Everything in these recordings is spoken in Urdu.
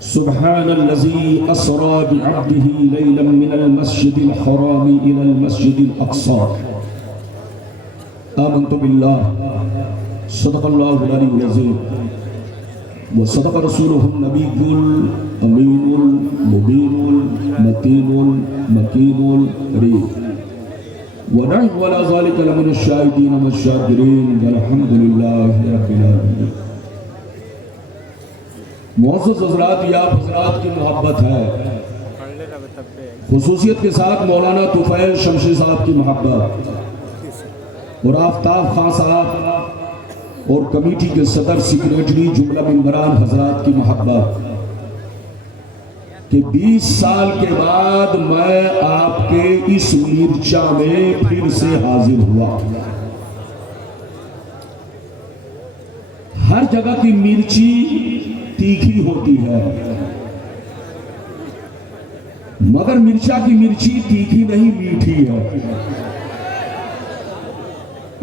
سبحان الذي أسرى بعبده ليلا من المسجد الحرام إلى المسجد الأقصى آمنت بالله صدق الله العلي العظيم وصدق رسوله النبي الأمين المبين المتين المكين الريح ونحن ولا ذلك لمن الشاهدين والشاكرين والحمد لله رب العالمين. معزز حضرات، یا حضرات کی محبت ہے، خصوصیت کے ساتھ مولانا طفیل شمشی صاحب کی محبت اور آفتاب خان صاحب اور کمیٹی کے صدر سیکریٹری جملہ ممبران حضرات کی محبت کہ 20 سال کے بعد میں آپ کے اس میرچہ میں پھر سے حاضر ہوا. ہر جگہ کی مرچی تیکھی ہوتی ہے مگر مرچا کی مرچی تیکھی نہیں، میٹھی ہے.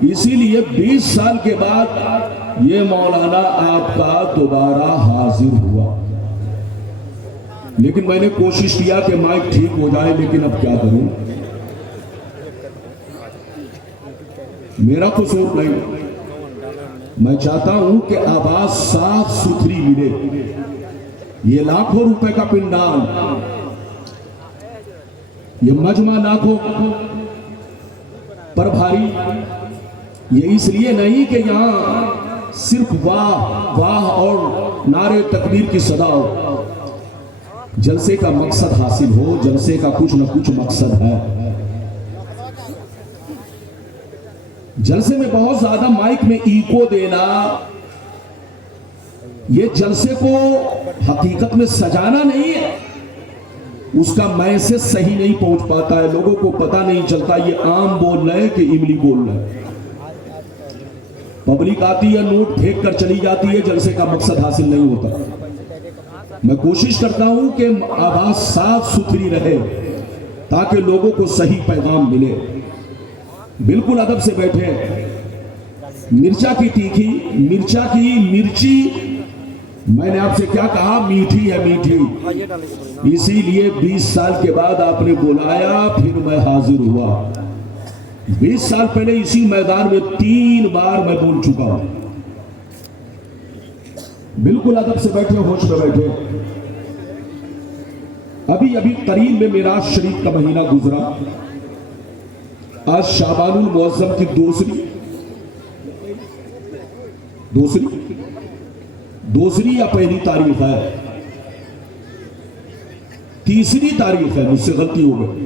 اسی لیے 20 سال کے بعد یہ مولانا آپ کا دوبارہ حاضر ہوا. لیکن میں نے کوشش کیا کہ مائک ٹھیک ہو جائے، لیکن اب کیا کروں، میرا قصور نہیں. میں چاہتا ہوں کہ آواز صاف ستھری ملے. یہ لاکھوں روپے کا پنڈال، یہ مجمع لاکھوں پر بھاری، یہ اس لیے نہیں کہ یہاں صرف واہ واہ اور نعرے تکبیر کی صدا ہو. جلسے کا مقصد حاصل ہو، جلسے کا کچھ نہ کچھ مقصد ہے. جلسے میں بہت زیادہ مائک میں ایکو دینا، یہ جلسے کو حقیقت میں سجانا نہیں ہے، اس کا میسج صحیح نہیں پہنچ پاتا ہے، لوگوں کو پتہ نہیں چلتا یہ عام بول رہے ہیں کہ املی بول رہے ہیں. پبلک آتی ہے، نوٹ پھینک کر چلی جاتی ہے، جلسے کا مقصد حاصل نہیں ہوتا. میں کوشش کرتا ہوں کہ آواز صاف ستھری رہے تاکہ لوگوں کو صحیح پیغام ملے. بالکل ادب سے بیٹھے. مرچا کی تیکھی، مرچا کی مرچی، میں نے آپ سے کیا کہا، میٹھی ہے میٹھی. اسی لیے 20 سال کے بعد آپ نے بلایا، پھر میں حاضر ہوا. 20 سال پہلے اسی میدان میں 3 بار میں بول چکا ہوں. بالکل ادب سے بیٹھے، ہوش میں بیٹھے. ابھی قریب میں معراج شریف کا مہینہ گزرا. آج شعبان المعظم کی دوسری یا پہلی تاریخ ہے، تیسری تاریخ ہے، مجھ سے غلطی ہو گئی.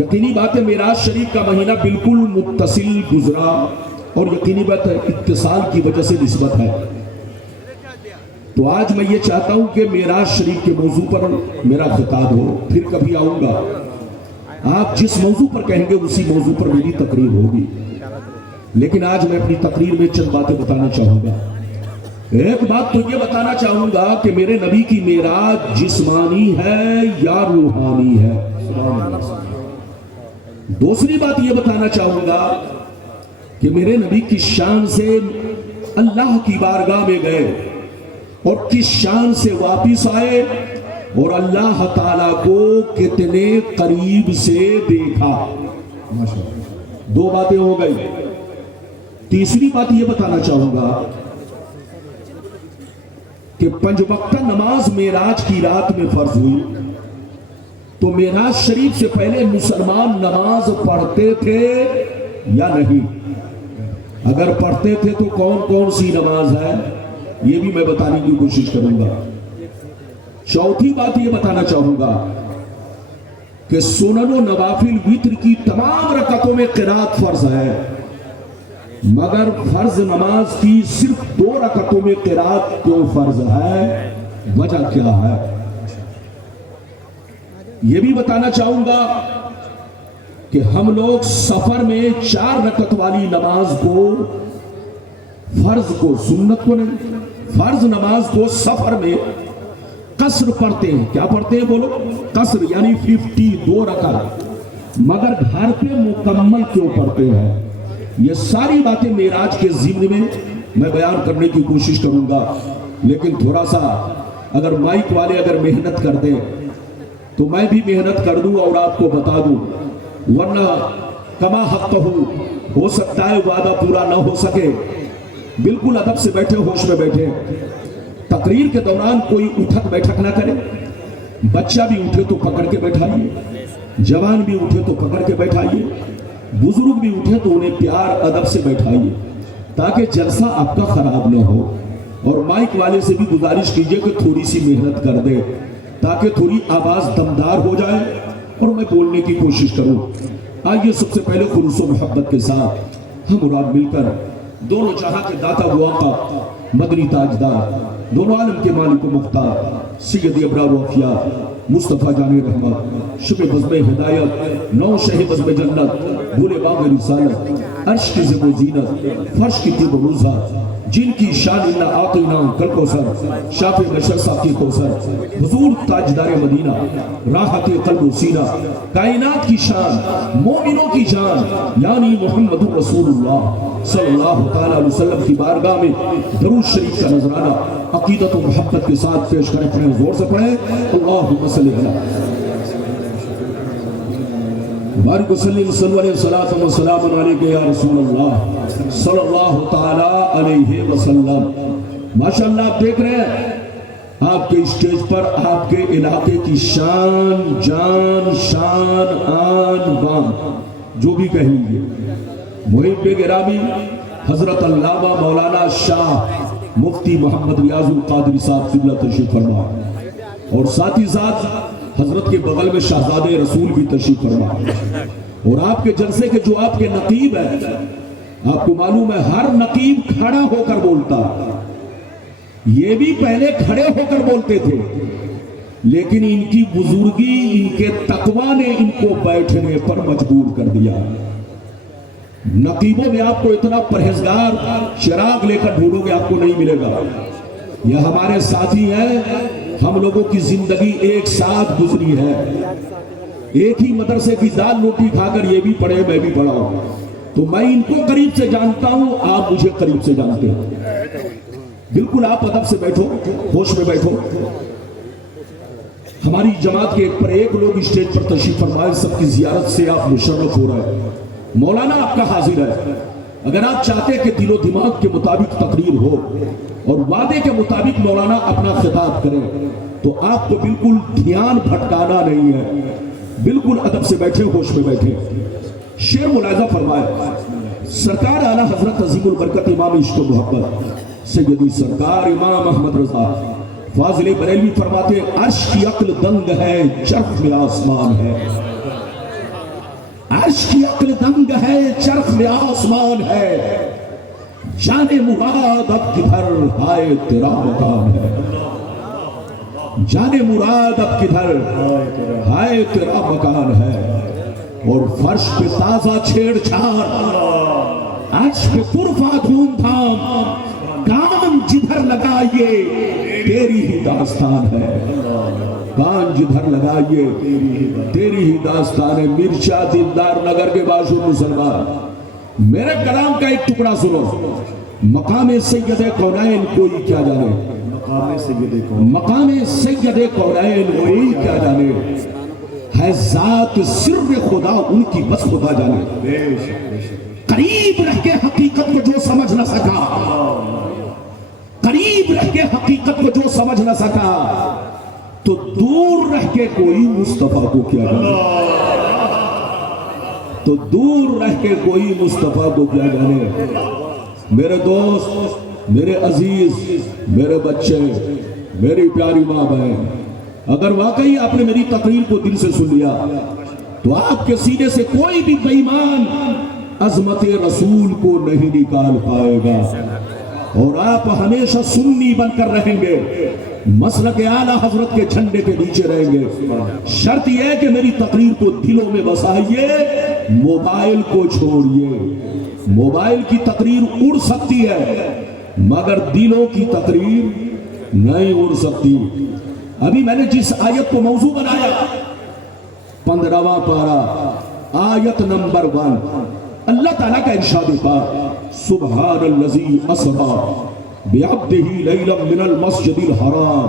یقینی بات ہے معراج شریف کا مہینہ بالکل متصل گزرا، اور یقینی بات ہے اتصال کی وجہ سے نسبت ہے. تو آج میں یہ چاہتا ہوں کہ معراج شریف کے موضوع پر میرا خطاب ہو. پھر کبھی آؤں گا، آپ جس موضوع پر کہیں گے اسی موضوع پر میری تقریر ہوگی. لیکن آج میں اپنی تقریر میں چند باتیں بتانا چاہوں گا. ایک بات تو یہ بتانا چاہوں گا کہ میرے نبی کی معراج جسمانی ہے یا روحانی ہے. دوسری بات یہ بتانا چاہوں گا کہ میرے نبی کی شان سے اللہ کی بارگاہ میں گئے اور کس شان سے واپس آئے، اور اللہ تعالیٰ کو کتنے قریب سے دیکھا. 2 باتیں ہو گئی. تیسری بات یہ بتانا چاہوں گا کہ 5 وقتہ نماز معراج کی رات میں فرض ہوئی. تو معراج شریف سے پہلے مسلمان نماز پڑھتے تھے یا نہیں؟ اگر پڑھتے تھے تو کون کون سی نماز ہے، یہ بھی میں بتانے کی کوشش کروں گا. چوتھی بات یہ بتانا چاہوں گا کہ سنن و نوافل وتر کی تمام رکعتوں میں قرات فرض ہے، مگر فرض نماز کی صرف 2 رکعتوں میں قرات کیوں فرض ہے، وجہ کیا ہے؟ یہ بھی بتانا چاہوں گا کہ ہم لوگ سفر میں 4 رکعت والی نماز کو، فرض کو، سنت کو نہیں، فرض نماز کو سفر میں قصر پڑھتے ہیں. کیا پڑھتے ہیں بولو؟ قصر، یعنی 52 رکعت. مگر گھر پہ مکمل کیوں پڑھتے ہیں؟ یہ ساری باتیں معراج کے ضمن میں بیان کرنے کی کوشش کروں گا. لیکن تھوڑا سا اگر مائک والے اگر محنت کر دیں تو میں بھی محنت کر دوں اور آپ کو بتا دوں، ورنہ کما حق ہو سکتا ہے وعدہ پورا نہ ہو سکے۔ بالکل ادب سے بیٹھے، ہوش میں بیٹھے، تقریر کے دوران کوئی اٹھک بیٹھک نہ کرے، بچہ بھی اٹھے تو پکڑ کے بیٹھائیے، جوان بھی اٹھے تو پکڑ کے بیٹھائیے، بزرگ بھی اٹھے تو انہیں پیار ادب سے بیٹھائیے، تاکہ جلسہ آپ کا خراب نہ ہو۔ اور مائک والے سے بھی گزارش کیجئے کہ تھوڑی سی محنت کر دے تاکہ تھوڑی آواز دمدار ہو جائے اور میں بولنے کی کوشش کروں۔ آئیے سب سے پہلے خلوص و محبت کے ساتھ ہم اور آپ مل کر دونوں جہاں کے داتا و آقا، مدنی تاجدار، دونوں عالم کے مالک و مختار، سید ابرار و اخیار، مصطفیٰ جان رحمت، شب بزم ہدایت، نو شہ بزم جنت، بھولے باغ رسالت، عرش کی زب و زینت، فرش کی طب و روزہ، جن کی شان اللہ آقینا کل کوثر، شاف بشر ساقی کوثر، حضور تاجدار مدینہ، راحت قلب و سینہ، کائنات کی شان، مومنوں کی جان، یعنی محمد رسول اللہ صلی اللہ تعالیٰ علیہ وسلم کی بارگاہ میں درود شریف کا نذرانہ عقیدت و محبت کے ساتھ پیش کریں۔ پڑھیں، زور سے پڑھیں، اللہم صلی اللہ بارک وسلم صلی اللہ علیہ وسلم وسلام علیکہ یا رسول اللہ صلی اللہ تعالیٰ علیہ وسلم۔ ماشاءاللہ آپ دیکھ رہے ہیں آپ کے اسٹیج پر آپ کے علاقے کی شان، جان، شان، آن، بان، جو بھی کہہ لیجیے، محب گرامی حضرت علامہ مولانا شاہ مفتی محمد ریاض القادری صاحب قبلہ تشریف فرما، اور ساتھ ہی ساتھ حضرت کے بغل میں شہزادے رسول بھی تشریف فرما، اور آپ کے جلسے کے جو آپ کے نقیب ہیں، آپ کو معلوم ہے ہر نقیب کھڑا ہو کر بولتا، یہ بھی پہلے کھڑے ہو کر بولتے تھے، لیکن ان کی بزرگی، ان کے تقوی نے ان کو بیٹھنے پر مجبور کر دیا۔ نقیبوں میں آپ کو اتنا پرہیزگار چراغ لے کر ڈھونڈو گے آپ کو نہیں ملے گا۔ یہ ہمارے ساتھی ہیں، ہم لوگوں کی زندگی ایک ساتھ گزری ہے، ایک ہی مدرسے کی دال روٹی کھا کر یہ بھی پڑھے میں بھی پڑھا ہوں، تو میں ان کو قریب سے جانتا ہوں، آپ مجھے قریب سے جانتے ہیں۔ بالکل آپ ادب سے بیٹھو، ہوش میں بیٹھو۔ ہماری جماعت کے ایک پر ایک لوگ اسٹیج پر تشریف فرمائے، سب کی زیارت سے آپ مشرف ہو رہے ہیں۔ مولانا آپ کا حاضر ہے، اگر آپ چاہتے کہ دل و دماغ کے مطابق تقریر ہو اور وعدے کے مطابق مولانا اپنا خطاب کرے تو آپ کو بالکل دھیان بھٹکانا نہیں ہے، بالکل ادب سے بیٹھے، ہوش میں بیٹھے۔ شعر ملاحظہ فرمائے، سرکار اعلیٰ حضرت عظیم البرکت امام عشق و محبت سیدی سرکار امام احمد رضا فاضل بریلوی فرماتے، عرش کی عقل دنگ ہے، چرخ میں آسمان ہے۔ عرش کی عقل دنگ ہے، چرخ میں آسمان ہے، جانے مراد اب کدھر، ہائے تیرا مقام ہے۔ جانے مراد اب کدھر، ہائے تیرا مکان ہے۔ اور فرش پہ تازہ چھیڑ چھاڑ، عرش پہ طرفہ دھوم دھام، کان جدھر لگائیے تیری ہی داستان ہے، کان جدھر لگائیے تیری ہی داستان ہے۔ مرچا دلدار نگر کے باشور مسلمان، میرے کلام کا ایک ٹکڑا سنو۔ مقام سید کونین کوئی کیا جانے، مقام سید کونین کوئی کیا جانے، ہے ذات سر خدا ان کی بس خدا جانے۔ قریب رہ کے حقیقت کو جو سمجھ نہ سکا، قریب رہ کے حقیقت کو جو سمجھ نہ سکا، تو دور رہ کے کوئی مصطفیٰ کو کیا جانے، تو دور رہ کے کوئی مصطفیٰ کو کیا جانے۔ میرے دوست، میرے عزیز، میرے بچے، میری پیاری ماں بہن، اگر واقعی آپ نے میری تقریر کو دل سے سن لیا تو آپ کے سینے سے کوئی بھی بے ایمان عظمت رسول کو نہیں نکال پائے گا، اور آپ ہمیشہ سنی بن کر رہیں گے، مسلک اعلیٰ حضرت کے جھنڈے کے نیچے رہیں گے۔ شرط یہ ہے کہ میری تقریر کو دلوں میں بسائیے، موبائل کو چھوڑیے۔ موبائل کی تقریر اڑ سکتی ہے مگر دلوں کی تقریر نہیں اڑ سکتی۔ ابھی میں نے جس آیت کو موضوع بنایا، 15واں پارہ آیت نمبر 1، اللہ تعالیٰ کا ارشاد پاک، سبحان الذی اسریٰ بعبدہ لیلا من المسجد الحرام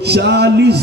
40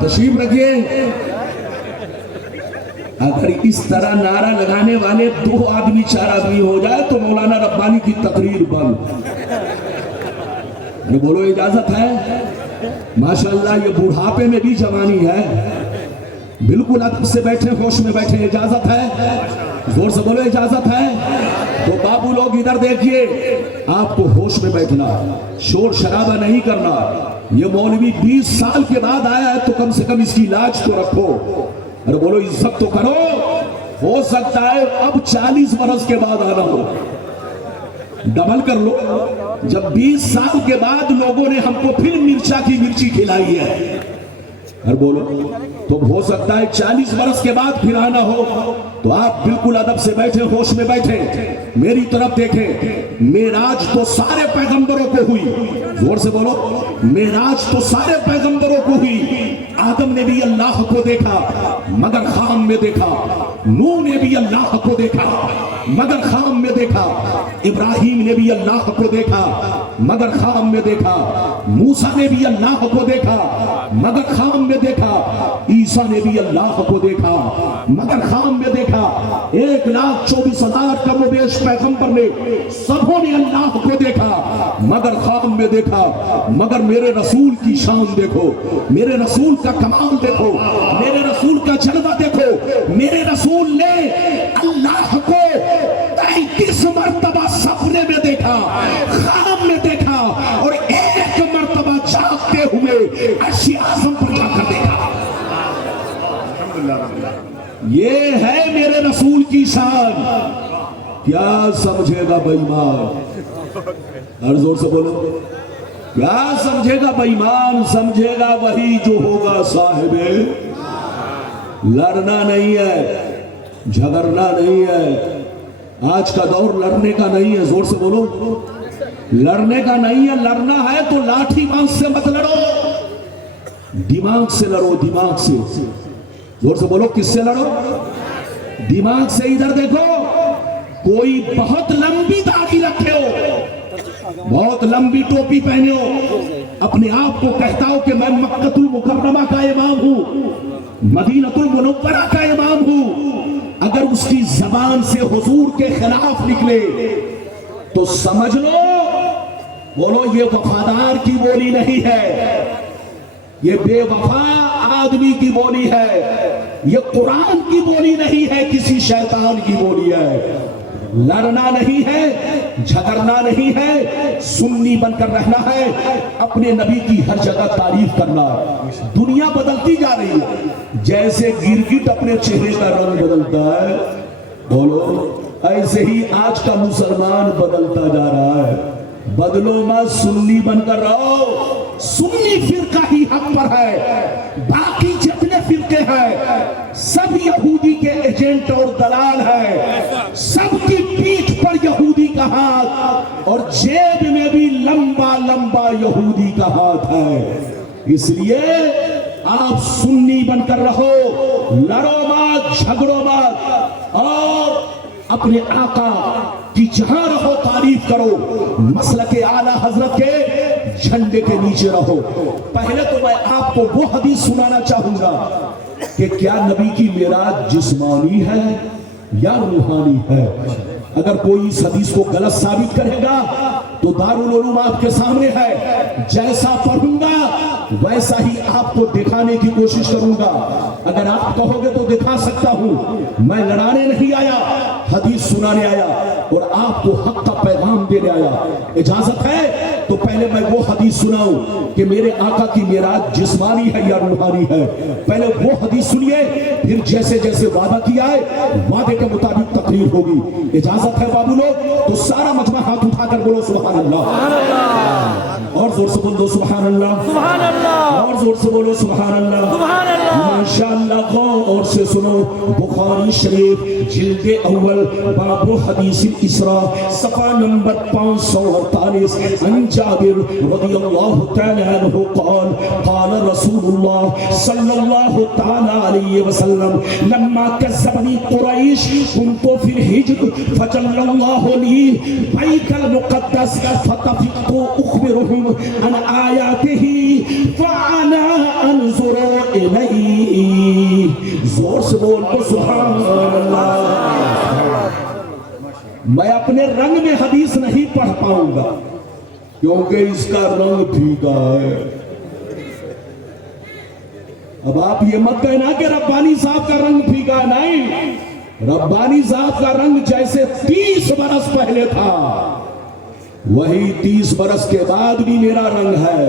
تشریف رکھیے. اگر اس طرح نعرہ لگانے والے 2 آدمی 4 آدمی ہو جائے تو مولانا ربانی کی تقریر بند. بولو اجازت ہے؟ ماشاءاللہ یہ بڑھاپے میں بھی جوانی ہے. بالکل ادب سے بیٹھے, ہوش میں بیٹھے. اجازت ہے؟ زور سے بولو اجازت ہے. تو بابو لوگ ادھر دیکھیے, آپ کو ہوش میں بیٹھنا, شور شرابہ نہیں کرنا. یہ مولوی 20 سال کے بعد آیا ہے تو کم سے کم اس کی لاج تو رکھو. ارے بولو عزت تو کرو. ہو سکتا ہے اب 40 برس کے بعد آنا ہو. ڈبل کر لو. جب 20 سال کے بعد لوگوں نے ہم کو پھر مرچا کی مرچی کھلائی ہے, اور بولو تو ہو سکتا ہے 40 برس کے بعد پھر آنا ہو. تو آپ بالکل ادب سے بیٹھے, ہوش میں بیٹھے, میری طرف دیکھیں. معراج تو سارے پیغمبروں کو ہوئی. زور سے بولو. معراج تو سارے پیغمبروں کو ہوئی. آدم نے بھی اللہ کو دیکھا مگر خام میں دیکھا. نوح نے بھی اللہ کو دیکھا مگر خام میں دیکھا. ابراہیم نے بھی اللہ کو دیکھا مگر خام میں دیکھا. موسیٰ نے بھی اللہ کو دیکھا مگر خام میں دیکھا. عیسیٰ نے بھی اللہ کو دیکھا مگر خام میں دیکھا. 1,24,000 کم و بیش پیغمبر نے سبوں نے اللہ کو دیکھا مگر خام میں دیکھا. مگر میرے رسول کی شان دیکھو, میرے رسول کا کمال دیکھو, میرے رسول کا جلوہ دیکھو. میرے رسول نے اللہ کو 33 مرتبہ سپنے میں دیکھا, خواب میں دیکھا, اور 1 مرتبہ جاگتے ہوئے عرش اعظم پر جا کر دیکھا. یہ ہے میرے رسول کی شان. کیا سمجھے گا بے ایمان؟ ہر زور سے بولو. کیا سمجھے گا بے ایمان؟ سمجھے گا وہی جو ہوگا صاحب. لڑنا نہیں ہے, جھگڑنا نہیں ہے. آج کا دور لڑنے کا نہیں ہے. زور سے بولو. لڑنے کا نہیں ہے. لڑنا ہے تو لاٹھی بانس سے مت لڑو, دماغ سے لڑو. دماغ سے. زور سے بولو. کس سے لڑو؟ دماغ سے. ادھر دیکھو, کوئی بہت لمبی داڑھی رکھے ہو, بہت لمبی ٹوپی پہنے ہو, اپنے آپ کو کہتا ہو کہ میں مکہ المکرمہ کا امام ہوں, مدینہ المنورہ کا امام ہوں. اگر اس کی زبان سے حضور کے خلاف نکلے تو سمجھ لو, بولو یہ وفادار کی بولی نہیں ہے, یہ بے وفا آدمی کی بولی ہے, یہ قرآن کی بولی نہیں ہے, کسی شیطان کی بولی ہے. لڑنا نہیں ہے, جھگڑنا نہیں ہے, سنی بن کر رہنا ہے, اپنے نبی کی ہر جگہ تعریف کرنا. دنیا بدلتی جا رہی ہے, جیسے گرگٹ اپنے چہرے کا رنگ بدلتا ہے, بولو ایسے ہی آج کا مسلمان بدلتا جا رہا ہے. بدلو مت, سنی بن کر رہو. سنی فرقہ ہی حق پر ہے, باقی جتنے فرقے ہیں سب یہودی کے ایجنٹ اور دلال ہیں. سب کی پیٹھ پر یہودی کا ہاتھ, اور جیب میں بھی لمبا لمبا یہودی کا ہاتھ ہے. اس لیے آپ سنی بن کر رہو, لڑو مت, جھگڑو مت, اور اپنے آقا کی جہاں رہو تعریف کرو. مسلک اعلیٰ حضرت کے جھنڈے کے نیچے رہو. پہلے تو میں آپ کو وہ حدیث سنانا چاہوں گا کہ کیا نبی کی معراج جسمانی ہے یا روحانی ہے. اگر کوئی اس حدیث کو غلط ثابت کرے گا تو دارالعلوم آپ کے سامنے ہے, جیسا پڑھوں گا ویسا ہی آپ کو دکھانے کی کوشش کروں گا. اگر آپ کہو گے تو دکھا سکتا ہوں. میں لڑانے نہیں آیا, حدیث سنانے آیا اور آپ کو حق کا پیغام دینے آیا. اجازت ہے تو پہلے میں وہ حدیث سناؤں کہ میرے آقا کی معراج جسمانی ہے یا روحانی ہے. پہلے وہ حدیث سنیے, پھر جیسے جیسے وعدہ کیا ہے وعدے کے مطابق تقریر ہوگی. اجازت ہے بابو لوگ؟ تو سارا مجمع ہاتھ اٹھا کر بولو سبحان اللہ, اور زور سے بولو سبحان اللہ, اور زور سے بولو سبحان اللہ. ماشاءاللہ غور سے سنو. بخاری شریف جلد اول باب حدیث الاسراء صفحہ نمبر 548. عن جابر رضی اللہ تعالی عنہ قال قال رسول اللہ صلی اللہ تعالی علیہ وسلم لما كذبني قریش كنت في الحجر فجل الله لي بيت المقدس فتفقت اخبرهم عن آیاته فانا انظر زور سے بول تو سبحان اللہ۔ میں اپنے رنگ میں حدیث نہیں پڑھ پاؤں گا کیونکہ اس کا رنگ پھیکا ہے۔ اب آپ یہ مت کہنا کہ ربانی صاحب کا رنگ پھیکا، نہیں، ربانی صاحب کا رنگ جیسے 30 برس پہلے تھا وہی 30 برس کے بعد بھی میرا رنگ ہے۔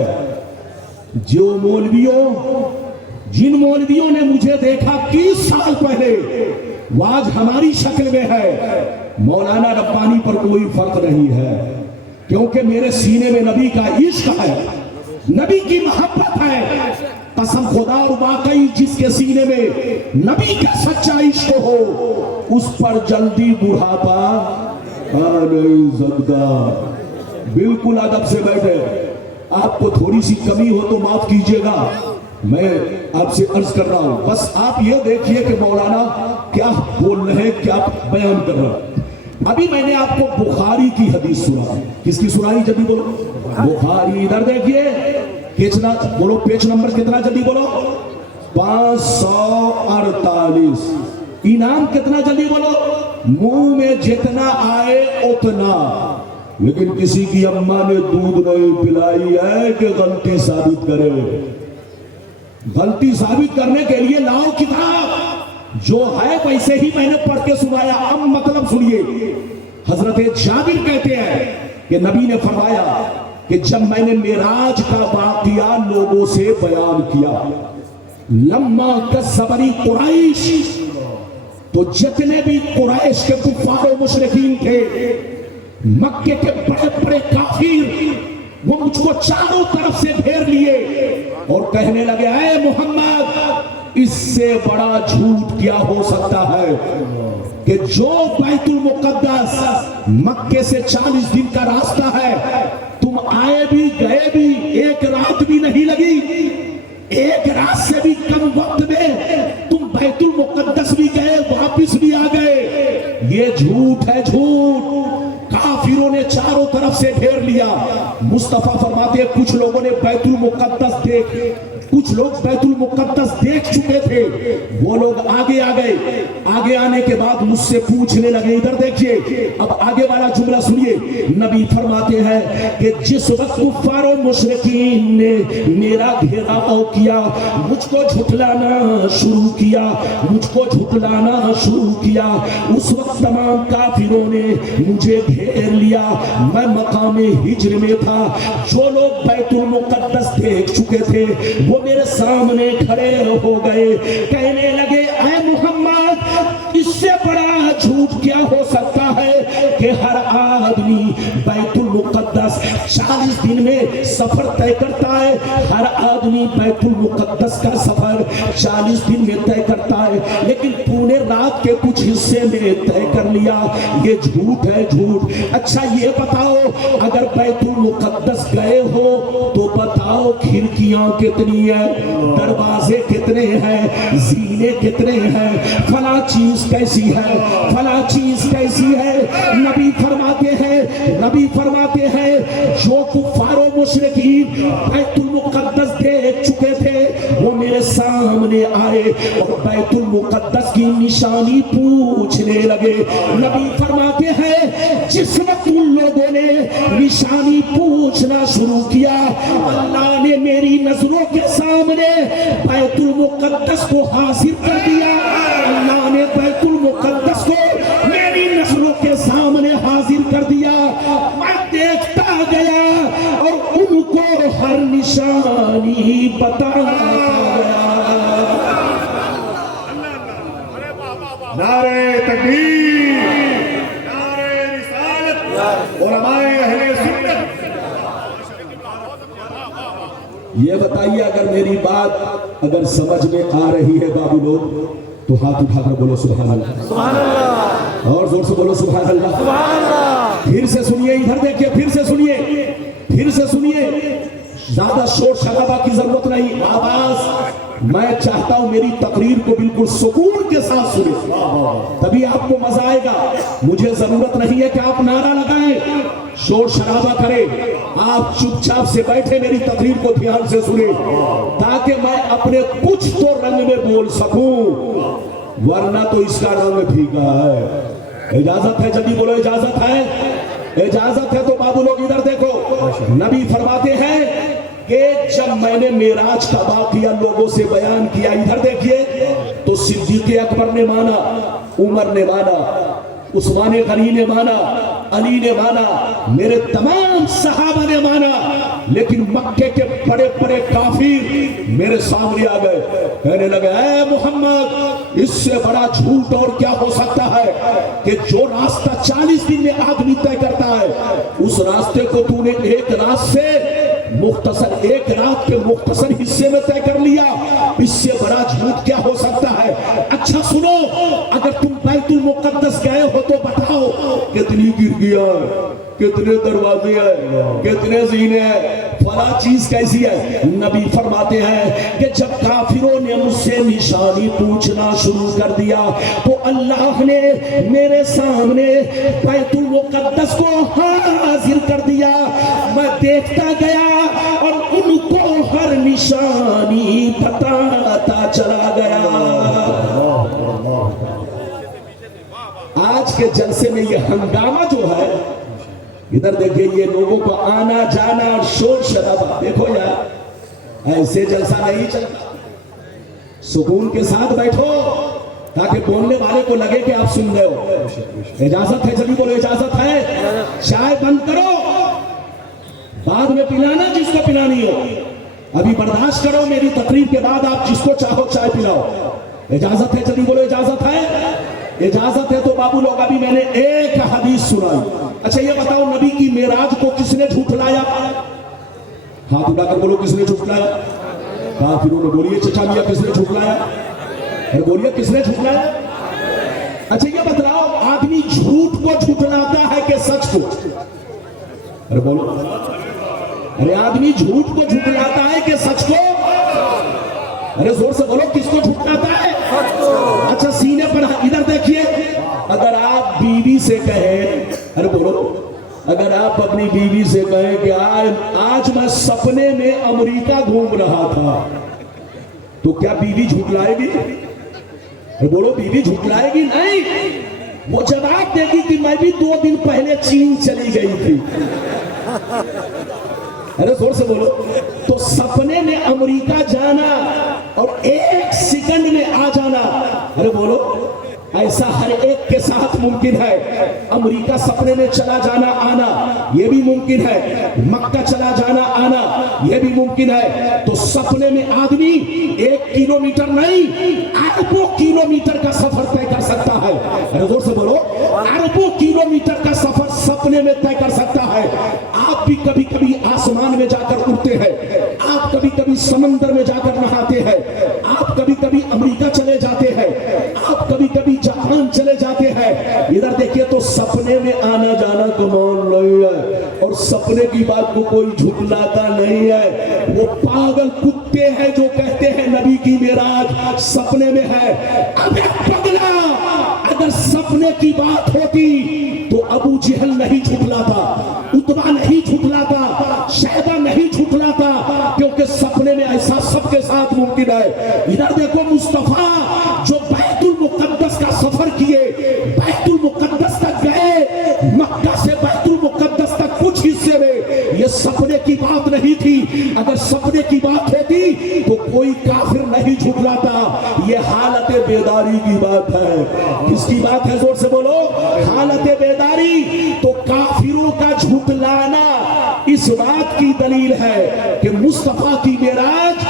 جن مولویوں نے مجھے دیکھا 30 سال پہلے وہ آج ہماری شکل میں ہے، مولانا ربانی پر کوئی فرق نہیں ہے، کیونکہ میرے سینے میں نبی کا عشق ہے، نبی کی محبت ہے۔ قسم خدا اور واقعی جس کے سینے میں نبی کا سچا عشق ہو اس پر جلدی بڑھاپا نہیں سکتا۔ بالکل ادب سے بیٹھے، آپ کو تھوڑی سی کمی ہو تو معاف کیجئے گا، میں آپ سے عرض کر رہا ہوں، بس آپ یہ دیکھیے کہ مولانا کیا بول رہے ہیں، کیا بیان کر رہے ہیں۔ ابھی میں نے آپ کو بخاری کی حدیث سنائی، کس کی سنائی؟ جلدی بولو، بخاری۔ ادھر دیکھیے، بولو پیج نمبر کتنا؟ جلدی بولو، 548۔ انعام کتنا؟ جلدی بولو، منہ میں جتنا آئے اتنا۔ لیکن کسی کی اماں نے دودھ نہیں پلائی ہے کہ غلطی ثابت کرے۔ غلطی ثابت کرنے کے لیے لاؤ کتاب، جو ہے ویسے ہی میں نے پڑھ کے سنایا۔ اب مطلب سنیے، حضرت جابر کہتے ہیں کہ نبی نے فرمایا کہ جب میں نے معراج کا واقعہ لوگوں سے بیان کیا، لما کذبنی قریش، تو جتنے بھی قریش کے کفار و مشرکین تھے، مکے کے بڑے بڑے کافر، وہ مجھ کو چاروں طرف سے گھیر لیے اور کہنے لگے، اے محمد، اس سے بڑا جھوٹ کیا ہو سکتا ہے کہ جو بیت المقدس مکے سے 40 دن کا راستہ ہے، تم آئے بھی گئے بھی 1 رات بھی نہیں لگی، 1 رات سے بھی کم وقت میں تم بیت المقدس بھی گئے، واپس بھی آ گئے۔ یہ جھوٹ ہے، جھوٹ۔ کافروں نے چاروں طرف سے گھیر لیا۔ مصطفیٰ فرماتے ہیں کچھ لوگوں نے بیت المقدس دیکھ چکے تھے، وہ لوگ آگے آ گئے۔ آگے آنے کے بعد مجھ سے پوچھنے لگے۔ ادھر دیکھیے، اب آگے والا جملہ سنیے، نبی فرماتے ہیں کہ جس وقت کفار و مشرکین نے میرا گھیراؤ کیا، مجھ کو جھٹلانا شروع کیا، اس وقت تمام کافروں نے مجھے گھیر لیا۔ میں مقام ہجر میں تھا، جو لوگ بیت المقدس دیکھ چکے تھے وہ میرے سامنے کھڑے ہو گئے، کہنے لگے، اے محمد، اس سے بڑا جھوٹ کیا ہو سکتا ہے کہ ہر آدمی بیت المقدس 40 دن میں سفر طے کرتا ہے، ہر آدمی بیت المقدس کا سفر 40 دن میں طے کرتا ہے، لیکن تو نے رات کے کچھ حصے میں طے کر لیا۔ یہ جھوٹ ہے، جھوٹ۔ اچھا یہ بتاؤ، اگر بیت المقدس گئے ہو تو بتاؤ کھڑکیاں کتنی ہیں، دروازے کتنے ہیں، زینے کتنے ہیں، فلاں چیز کیسی ہے، فلاں چیز کیسی ہے۔ نبی فرماتے ہیں جو کفار و مشرکین بیت المقدس دیکھ چکے تھے وہ میرے سامنے آئے اور بیت المقدس کی نشانی پوچھنے لگے۔ نبی فرماتے ہیں جس وقت ان لوگوں نے نشانی پوچھنا شروع کیا، اللہ نے میری نظروں کے سامنے بیت المقدس کو حاضر کر دیا۔ اللہ نے بیت المقدس کو میری نظروں کے سامنے حاضر کر دیا۔ میں دیکھتا گیا اور ان کو ہر نشانی بتاتا گیا۔ نعرہ تکبیر، نعرہ رسالت، علماء اہل سنت۔ یہ بتائیے اگر میری بات اگر سمجھ میں آ رہی ہے بابو لوگ تو ہاتھ اٹھا کر بولو سبحان اللہ، سبحان اللہ، اور زور سے بولو سبحان اللہ، سبحان اللہ۔ پھر سے سنیے، ادھر دیکھیے، پھر سے سنیے، زیادہ شور شرابہ کی ضرورت نہیں، آواز میں چاہتا ہوں میری تقریر کو بالکل سکون کے ساتھ سنیں، تبھی آپ کو مزہ آئے گا۔ مجھے ضرورت نہیں ہے کہ آپ نعرہ لگائیں، شور شرابہ کریں، آپ چپ چاپ سے بیٹھے میری تقریر کو دھیان سے سنیں تاکہ میں اپنے کچھ تو رنگ میں بول سکوں۔ ورنہ تو اس کا رنگ پھیکا ہے۔ اجازت ہے؟ جلدی بولو اجازت ہے؟ اجازت ہے تو بابو لوگ ادھر دیکھو، نبی فرماتے ہیں کہ جب میں نے معراج کا واقعہ لوگوں سے بیان کیا، ادھر دیکھیے، تو صدیق اکبر نے مانا، عمر نے مانا، عثمان غنی نے مانا، علی نے مانا، میرے تمام صحابہ نے مانا، لیکن مکے کے بڑے بڑے کافر میرے سامنے آ گئے، کہنے لگے اے محمد، اس سے بڑا جھوٹ اور کیا ہو سکتا ہے کہ جو راستہ 40 دن میں آدمی طے کرتا ہے، اس راستے کو تو نے ایک رات سے مختصر، ایک رات کے مختصر حصے میں طے کر لیا، اس سے بڑا جھوٹ کیا ہو سکتا ہے؟ اچھا سنو، اگر تم بیت المقدس گئے ہو تو بتاؤ کتنی گرگیاں ہیں، کتنے دروازے ہیں، کتنے زینے ہیں، فلاں چیز کیسی ہے؟ نبی فرماتے ہیں کہ جب کافروں نے مجھ سے نشانی پوچھنا شروع کر دیا تو اللہ نے میرے سامنے بیت المقدس کو حاضر کر دیا، میں دیکھتا گیا اور ان کو ہر نشانی بتاتا چلا گیا۔ آج کے جلسے میں یہ ہنگامہ جو ہے، ادھر دیکھیں، یہ لوگوں کو آنا جانا اور شور شرابہ، دیکھو یار ایسے جلسہ نہیں چلتا، سکون کے ساتھ بیٹھو تاکہ بولنے والے کو لگے کہ آپ سن رہے ہو۔ اجازت ہے؟ جلدی بولو اجازت ہے؟ چائے بند کرو، بعد میں پلانا جس کو پلانی ہو، ابھی برداشت کرو، میری تقریر کے بعد آپ جس کو چاہو چائے پلاؤ۔ اجازت ہے؟ جلدی بولو اجازت ہے؟ اجازت ہے تو بابو لوگ، ابھی میں نے ایک حدیث سنائی۔ اچھا یہ بتاؤ، نبی کی معراج کو کس نے جھٹلایا؟ ہاتھ اٹھا کر بولو، کس نے جھٹلایا؟ کافروں نے۔ بولیے چچا میاں، کس نے جھٹلایا؟ بولیے کس نے جھٹلایا؟ اچھا یہ بتلاؤ، آدمی جھوٹ کو جھٹلاتا ہے کہ سچ کو؟ ارے بولو، ارے آدمی جھوٹ کو جھٹلاتا ہے کہ سچ کو؟ ارے زور سے بولو، کس کو جھٹلاتا ہے؟ اچھا سینے پر ادھر دیکھیے، اگر آپ بیوی سے کہیں، ارے بولو، اگر آپ اپنی بیوی سے کہیں کہ آج میں سپنے میں امریکہ گھوم رہا تھا، تو کیا بیوی جھٹلائے گی؟ ارے بولو، بیوی جھٹلائے گی؟ نہیں، وہ جواب دے گی کہ میں بھی 2 دن پہلے چین چلی گئی تھی۔ ارے زور سے بولو، تو سپنے میں امریکہ جانا اور 1 سیکنڈ میں آ جانا، ارے بولو، ایسا ہر ایک کے ساتھ ممکن ہے۔ امریکہ سپنے میں چلا جانا آنا یہ بھی ممکن ہے، مکہ چلا جانا آنا یہ بھی ممکن ہے۔ تو سپنے میں آدمی 1 کلومیٹر نہیں، اربوں کلومیٹر کا سفر طے کر سکتا ہے۔ ارے زور سے بولو، اربوں کلومیٹر کا سفر سپنے میں طے کر سکتا ہے۔ آپ بھی کبھی کبھی آسمان میں جا کر اڑتے ہیں، آپ کبھی کبھی سمندر میں جا کر نہاتے ہیں، آپ کبھی کبھی امریکہ چلے جاتے ہیں، آپ کبھی کبھی جاپان چلے جاتے ہیں۔ ادھر دیکھیے، تو سپنے میں آنا جانا کمال نہیں ہے، اور سپنے کی بات کو کوئی جھٹلاتا نہیں ہے۔ وہ پاگل کتے ہیں جو کہتے ہیں نبی کی معراج سپنے میں ہے۔ ابے پگلا، اگر سپنے کی بات ہوتی تو ابو جہل نہیں جھٹلاتا، اتبا نہیں جھٹلاتا، شیبہ نہیں جھٹلاتا، کیونکہ سپنے میں ایسا سب کے ساتھ ممکن ہے۔ ادھر دیکھو، مصطفیٰ جو بیت المقدس کا سفر کیے، بیت المقدس تک گئے، مکہ سے بیت المقدس تک کچھ حصے میں، یہ سپنے کی بات نہیں تھی۔ اگر سپنے کی بات ہوتی تو کوئی کافر نہیں جھٹلاتا۔ یہ حالت بیداری کی بات ہے۔ کس کی بات ہے؟ زور سے بولو، حالت بیداری۔ تو کافروں کا جھٹلانا اس بات کی دلیل ہے کہ مصطفیٰ کی معراج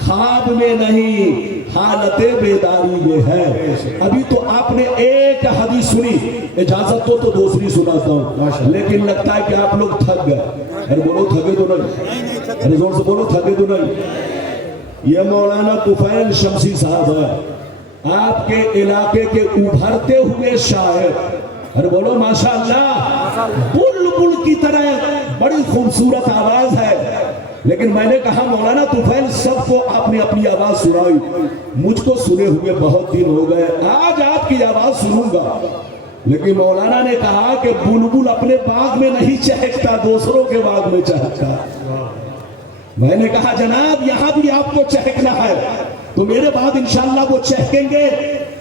خواب میں نہیں، حالت بیداری میں ہے۔ ابھی تو آپ نے ایک حدیث سنی، اجازت تو دوسری سناتا ہوں، لیکن لگتا ہے کہ آپ لوگ تھک گئے۔ ارے بولو، تھکے تو نہیں؟ ارے زور سے بولو، تھکے تو نہیں؟ یہ مولانا طفیل شمسی صاحب ہے، آپ کے علاقے کے ابھرتے ہوئے شاعر۔ ارے بولو ماشاءاللہ، بلبل کی طرح بڑی خوبصورت آواز ہے۔ لیکن میں نے کہا مولانا طفیل، سب کو آپ نے اپنی آواز سنائی، مجھ کو سنے ہوئے بہت دن ہو گئے، آج آپ کی آواز سنوں گا۔ لیکن مولانا نے کہا کہ بلبل اپنے باغ میں نہیں چہکتا، دوسروں کے باغ میں چہکتا۔ میں نے کہا جناب، یہاں بھی آپ کو چہکنا ہے تو میرے بعد انشاءاللہ وہ چہکیں گے۔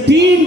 3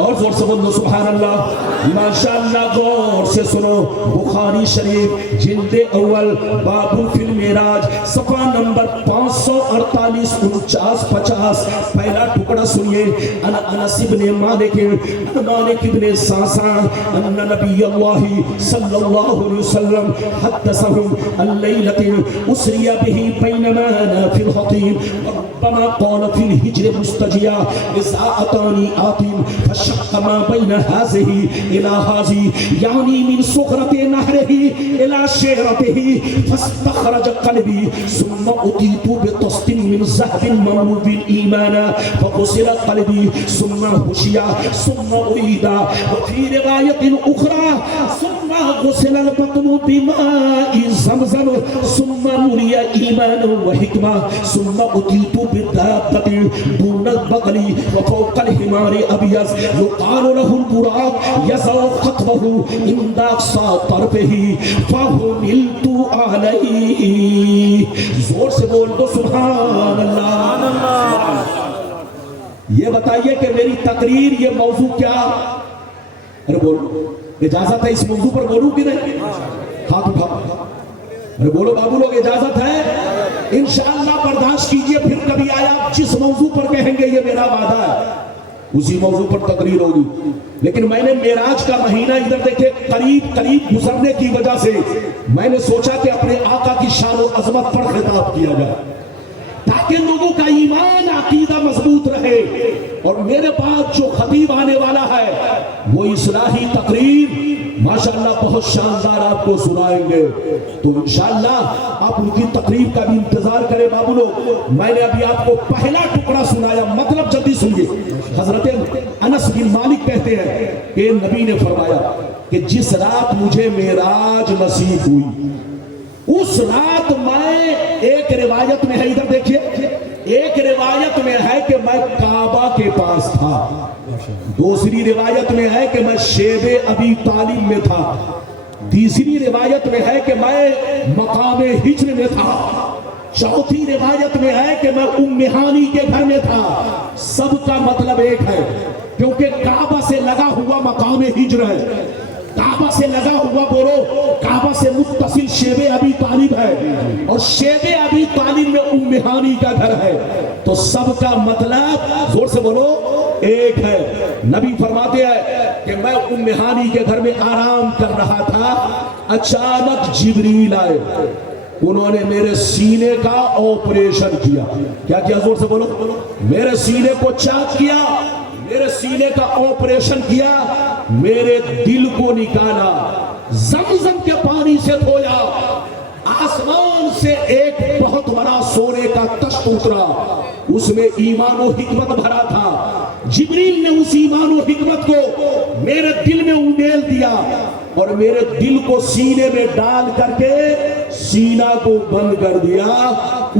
اور زور سے بولو سبحان اللہ، ماشاءاللہ غور سے سنو، بخاری شریف جلد اول باب فی المعراج صفحہ نمبر 548 49 50 پہلا ٹکڑا سنیے۔ انس بن مالک بن ساسا ان نبی اللہ صلی اللہ علیہ وسلم حدثهم الليلة اسری به بینما انا فی الخطیب ربما قال فی الحجر مستجیا اذا اتانی آتیم فشق ما بین هذه الى هذه یعنی من صغرت نهره الى شعرته فاستخرج قلبی ثم اتیت بطست من ذهب مملو بالایمان فغسل قلبی ثم حشیا ثم ارید وفي رواية أخرى ثم غسل البطن بماء زمزم ثم نري إيمانا وحكمة ثم أتيت بالدابة دون البغل وفوق الحمار أبيض يقال له البراق يزع خطبه عند أقصى طرفه فحملت عليه۔ زور سے بول دو سبحان اللہ۔ یہ بتائیے کہ میری تقریر یہ موضوع کیا؟ ارے بولو، اجازت ہے اس موضوع پر بولوں کہ نہیں؟ ہاتھ اٹھاؤ، ارے بولو بابو لوگ، اجازت ہے؟ انشاءاللہ برداشت کیجئے، پھر کبھی آیا جس موضوع پر کہیں گے یہ میرا وعدہ ہے اسی موضوع پر تقریر ہوگی۔ لیکن میں نے معراج کا مہینہ ادھر دیکھے قریب گزرنے کی وجہ سے میں نے سوچا کہ اپنے آقا کی شان و عظمت پر خطاب کیا جائے تاکہ لوگوں کا ایمان عقیدہ مضبوط رہے۔ اور میرے پاس جو خطیب آنے والا ہے وہ اصلاحی تقریر ماشاءاللہ بہت شاندار آپ کو سنائیں گے، تو انشاءاللہ آپ ان کی تقریر کا بھی انتظار کریں بابو لوگ۔ میں نے ابھی آپ کو پہلا ٹکڑا سنایا، مطلب جلدی سنیے۔ حضرت انس بن مالک کہتے ہیں کہ نبی نے فرمایا کہ جس رات مجھے معراج نصیب ہوئی اس رات میں، ایک روایت میں ہے ادھر دیکھیے، ایک روایت میں ہے کہ میں کعبہ کے پاس تھا، دوسری روایت میں ہے کہ میں شیب ابی طالب میں تھا، تیسری روایت میں ہے کہ میں مقام ہجر میں تھا، چوتھی روایت میں ہے کہ میں ام ہانی کے گھر میں تھا۔ سب کا مطلب ایک ہے، کیونکہ کعبہ سے لگا ہوا مقام ہجر ہے، کعبہ سے لگا ہوا، بولو کعبہ سے متصل شیب ابی طالب ہے، اور شیب ابی طالب میں ام ہانی کا گھر ہے، تو سب کا مطلب زور سے بولو ایک ہے۔ نبی فرماتے ہیں کہ میں ام ہانی کے گھر میں آرام کر رہا تھا، اچانک جبریل آئے، انہوں نے میرے سینے کا آپریشن کیا۔ کیا کیا؟ زور سے بولو، میرے سینے کو چاک کیا، میرے سینے کا آپریشن کیا، میرے دل کو نکالا، زمزم کے پانی سے دھویا، آسمان سے ایک بہت بڑا سونے کا تشت اترا، اس میں ایمان و حکمت بھرا تھا، جبریل نے اس ایمان و حکمت کو میرے دل میں اونڈیل دیا اور میرے دل کو سینے میں ڈال کر کے سینہ کو بند کر دیا،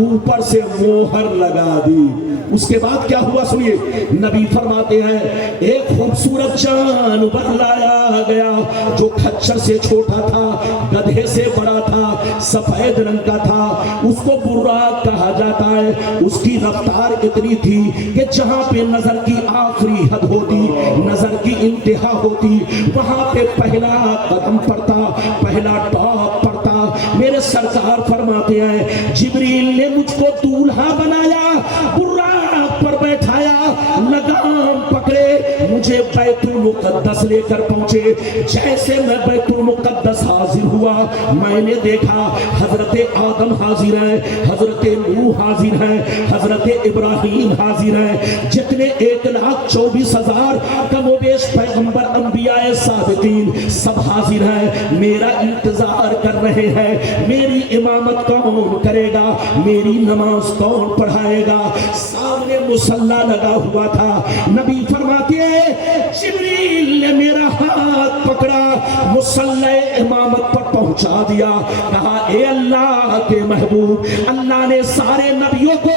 اوپر سے موہر لگا دی۔ اس کے بعد کیا ہوا سنیے، نبی فرماتے ہیں ایک خوبصورت جانور لایا گیا جو کھچر سے چھوٹا تھا، گدھے سے بڑا تھا، سفید رنگ کا تھا، اس کو براق کہا جاتا ہے۔ اس کی رفتار اتنی تھی کہ جہاں پہ نظر کی آخری حد ہوتی، نظر کی انتہا ہوتی، وہاں پہ پہلا قدم پڑتا، پہلا ٹاپ پڑتا۔ میرے سرکار فرماتے ہیں جبریل نے مجھ کو دولہا بنایا، براق پر بیٹھایا، لگام پکڑے، مجھے بیت المقدس لے کر پہنچے۔ جیسے میں بیت المقدس حاضر ہوا، میں نے دیکھا حضرت آدم حاضر ہیں، حضرت نوح حاضر ہیں، حضرت ابراہیم حاضر ہیں، جتنے 1,24,000 کم و بیش پیغمبر انبیاء سابقین سب حاضر ہیں، میرا انتظار کر رہے ہیں، میری امامت کون کرے گا، میری نماز کون پڑھائے گا۔ سامنے مصلی لگا ہوا تھا، نبی فرماتے ہیں جبریل نے میرا ہاتھ پکڑا، مصلی امامت پر پہنچا دیا، کہا اے اللہ کے محبوب، اللہ نے سارے نبیوں کو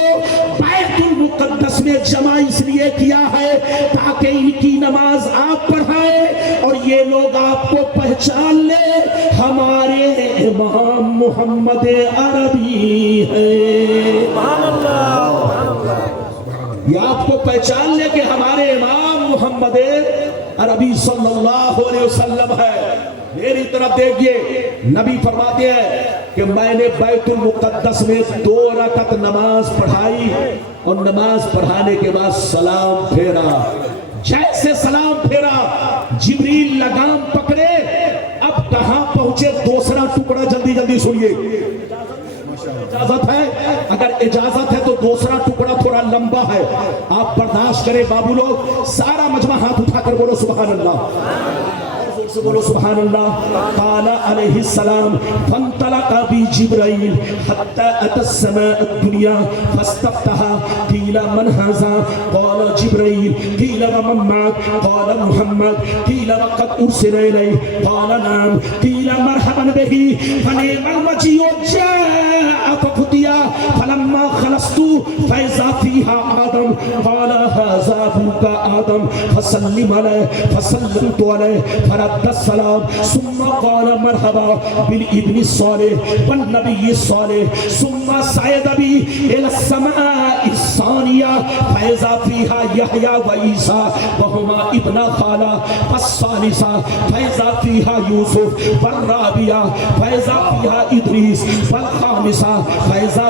بیت المقدس میں جمع اس لیے کیا ہے تاکہ ان کی نماز آپ پڑھائیں اور یہ لوگ آپ کو پہچان لے ہمارے امام محمد عربی ہے۔ یہ آپ کو پہچان لے کہ ہمارے امام محمد عربی صلی اللہ علیہ وسلم ہے. میری طرف دیکھیے, نبی فرماتے ہیں کہ میں نے بیت المقدس میں 2 رکعت نماز پڑھائی اور نماز پڑھانے کے بعد سلام پھیرا. جیسے سلام پھیرا جبریل لگام پکڑے, اب کہاں پہنچے دوسرا ٹکڑا, جلدی جلدی سنیے. اجازت ہے, اگر اجازت ہے تو دوسرا ٹکڑا تھوڑا لمبا ہے, آپ برداشت کریں بابو لوگ. سارا مجمع ہاتھ اٹھا کر بولو سبحان اللہ, سے بولو سبحان اللہ. قال علیہ السلام فانطلق بی جبرائیل حتی اتى السماء الدنیا فاستفتح قیل من ھذا قال جبرائیل قیل ومن معک قال محمد قیل وقد ارسل الیہ قال نعم قیل مرحبا بہ فنعم المجیء جاء ففتیا فلما خلصت فاذا فیہا آدم قال ھذا ابوک آدم فسلم علیہ فسلمت علیہ فرد السلام ثم قال مرحبا بالابن الصالح والنبي الصالح ثم صعد بي الى السماء الثانية فإذا فيها يحيى وعيسى وهما ابن خالة والثالثة فإذا فيها يوسف والرابعة فإذا فيها إدريس والخامسة فإذا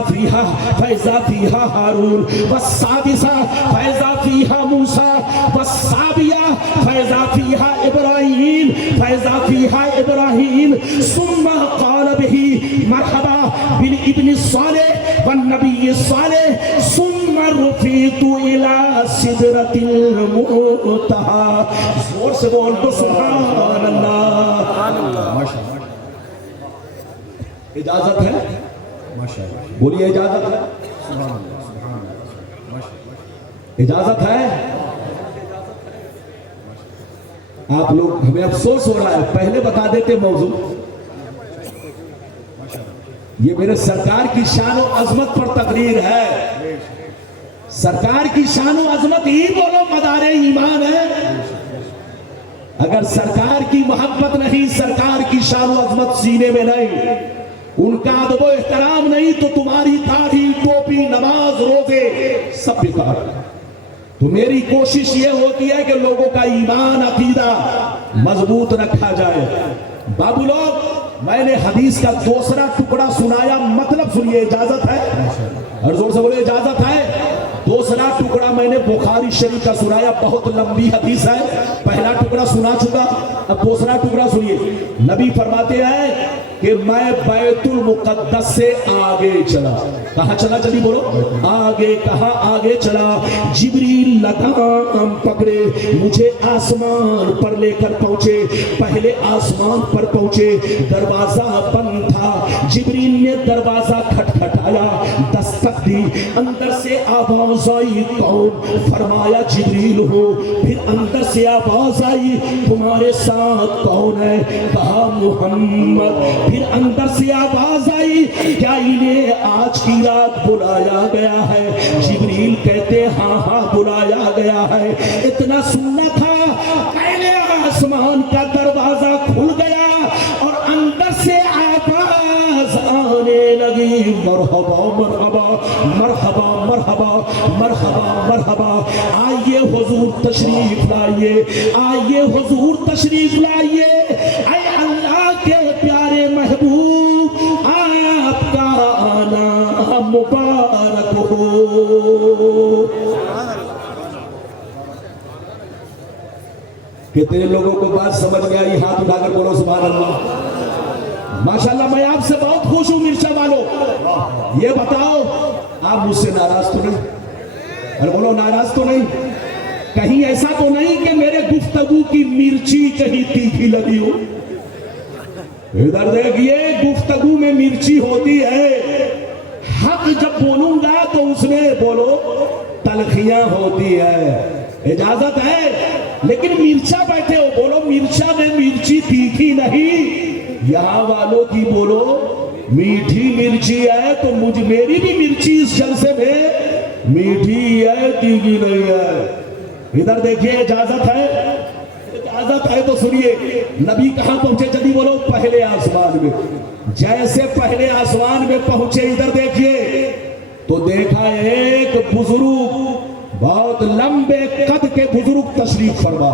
فيها هارون والسادسة فإذا فيها موسى والسابعة فإذا فيها إبراهيم ثم قال به مرحبا بالابن الصالح والنبي الصالح ثم رفعت إلى سدرة المنتهى. زور سے بول دو سبحان اللہ. اجازت ہے, بولیے اجازت ہے, اجازت ہے. آپ لوگ, ہمیں افسوس ہو رہا ہے, پہلے بتا دیتے موضوع. یہ میرے سرکار کی شان و عظمت پر تقریر ہے. سرکار کی شان و عظمت ہی بولو مدار ایمان ہے. اگر سرکار کی محبت نہیں, سرکار کی شان و عظمت سینے میں نہیں, ان کا ادب و احترام نہیں, تو تمہاری داڑھی, ٹوپی, نماز, روزے سب بیکار. تو میری کوشش یہ ہوتی ہے کہ لوگوں کا ایمان, عقیدہ مضبوط رکھا جائے. بابو لوگ, میں نے حدیث کا دوسرا ٹکڑا سنایا, مطلب سنیے, اجازت ہے, اور زور سے بولے اجازت ہے. دوسرا ٹکڑا میں نے بخاری شریف کا سنایا, بہت لمبی حدیث ہے. پہلا ٹکڑا سنا چکا, اب دوسرا ٹکڑا سنیے. نبی فرماتے ہیں کہ میں بیت المقدس سے آگے چلا. کہاں چلا, جلدی بولو, آگے. کہاں آگے چلا؟ جبریل لگام پکڑے مجھے آسمان پر لے کر پہنچے. پہلے آسمان پر پہنچے, دروازہ بند تھا. جبریل نے دروازہ کھٹکھٹایا, دستک دی, اندر سے آواز آئی, کون؟ فرمایا جبریل ہو. پھر اندر سے آواز آئی, تمہارے ساتھ کون ہے؟ کہا محمد. پھر اندر سے آواز آئی, کیا انہیں آج کی رات بلایا گیا ہے؟ جبریل کہتے ہاں ہاں بلایا گیا ہے. اتنا سننا تھا, پہلے آسمان کا دروازہ کھل گیا اور اندر سے آواز آنے لگی, مرحبا مرحبا مرحبا مرحبا مرحبا مرحبا. آئیے حضور تشریف لائیے, آئیے حضور تشریف لائیے. اے اللہ کے پیارے محبوب, آپ کا آنا مبارک ہو. کتنے لوگوں کو بات سمجھ میں آئی؟ ہاتھ اٹھا کر بولو سبحان اللہ. ماشاءاللہ, میں آپ سے بہت خوش ہوں مرچا والو. یہ بتاؤ, آپ مجھ سے ناراض تو نہیں؟ اور بولو ناراض تو نہیں؟ کہیں ایسا تو نہیں کہ میرے گفتگو کی مرچی کہیں تیکھی لگی ہو؟ ادھر دیکھیے, گفتگو میں مرچی ہوتی ہے. حق جب بولوں گا تو اس میں بولو تلخیاں ہوتی ہے. اجازت ہے, لیکن مرچا بیٹھے ہو, بولو مرچا میں مرچی تیکھی نہیں. یہاں والوں کی بولو میٹھی مرچی ہے, تو میری بھی مرچی اس جلسے میں میٹھی ہے, تیکھی نہیں ہے. ادھر دیکھیے, اجازت ہے, اجازت ہے تو سنیے. نبی کہاں پہنچے؟ جلدی بولو, پہلے آسمان میں. جیسے پہلے آسمان میں پہنچے, ادھر دیکھیے تو دیکھا ایک بزرگ, بہت لمبے قد کے بزرگ تشریف فرما.